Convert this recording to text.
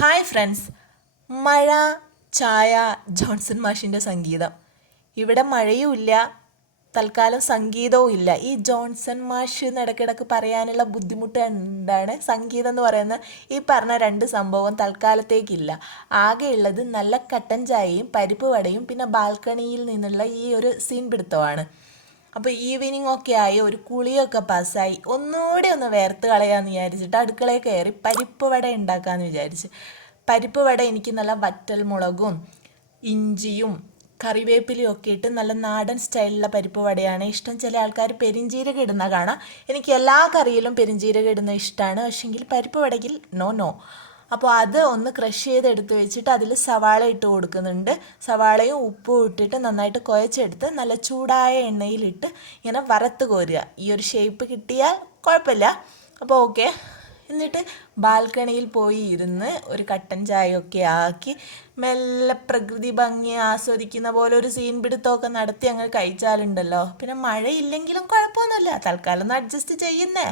Hi friends, മഴ, ചായ, Johnson മാഷിൻ്റെ സംഗീതം. ഇവിടെ മഴയുമില്ല, തൽക്കാലം സംഗീതവും ഇല്ല. ഈ ജോൺസൺ മാഷ് എന്ന് ഇടയ്ക്കിടയ്ക്ക് പറയാനുള്ള ബുദ്ധിമുട്ട് എന്താണ്? സംഗീതം എന്ന് പറയുന്ന ഈ പറഞ്ഞ രണ്ട് സംഭവം തൽക്കാലത്തേക്കില്ല. ആകെയുള്ളത് നല്ല കട്ടൻ ചായയും പരിപ്പ് വടയും പിന്നെ ബാൽക്കണിയിൽ നിന്നുള്ള ഈ ഒരു സീൻ പിടുത്തമാണ്. അപ്പോൾ ഈവനിങ് ഒക്കെ ആയി, ഒരു കുളിയൊക്കെ പാസ്സായി, ഒന്നുകൂടി ഒന്ന് വേർത്ത് കളയാമെന്ന് വിചാരിച്ചിട്ട് അടുക്കളയിൽ കയറി പരിപ്പ് വട ഉണ്ടാക്കാമെന്ന് വിചാരിച്ച്. പരിപ്പ് വട എനിക്ക് നല്ല വറ്റൽ മുളകും ഇഞ്ചിയും കറിവേപ്പിലയും ഒക്കെ ഇട്ട് നല്ല നാടൻ സ്റ്റൈലിലുള്ള പരിപ്പ് വടയാണ് ഇഷ്ടം. ചില ആൾക്കാർ പെരിഞ്ചീരകം ഇടുന്ന കാണാം. എനിക്ക് എല്ലാ കറിയിലും പെരിഞ്ചീരകം ഇടുന്ന ഇഷ്ടമാണ്, പക്ഷെങ്കിൽ പരിപ്പ് വടയിൽ നോ നോ. അപ്പോൾ അത് ഒന്ന് ക്രഷ് ചെയ്തെടുത്ത് വെച്ചിട്ട് അതിൽ സവാള ഇട്ട് കൊടുക്കുന്നുണ്ട്. സവാളയും ഉപ്പും ഇട്ടിട്ട് നന്നായിട്ട് കുഴച്ചെടുത്ത് നല്ല ചൂടായ എണ്ണയിലിട്ട് ഇങ്ങനെ വറുത്ത് കോരുക. ഈ ഒരു ഷേപ്പ് കിട്ടിയാൽ കുഴപ്പമില്ല. അപ്പോൾ ഓക്കെ. എന്നിട്ട് ബാൽക്കണിയിൽ പോയി ഇരുന്ന് ഒരു കട്ടൻ ചായയൊക്കെ ആക്കി മെല്ലെ പ്രകൃതി ഭംഗി ആസ്വദിക്കുന്ന പോലെ ഒരു സീൻ പിടുത്തമൊക്കെ നടത്തി അങ്ങ് കഴിച്ചാലുണ്ടല്ലോ, പിന്നെ മഴയില്ലെങ്കിലും കുഴപ്പമൊന്നുമില്ല, തൽക്കാലം ഒന്ന് അഡ്ജസ്റ്റ് ചെയ്യുന്നേ.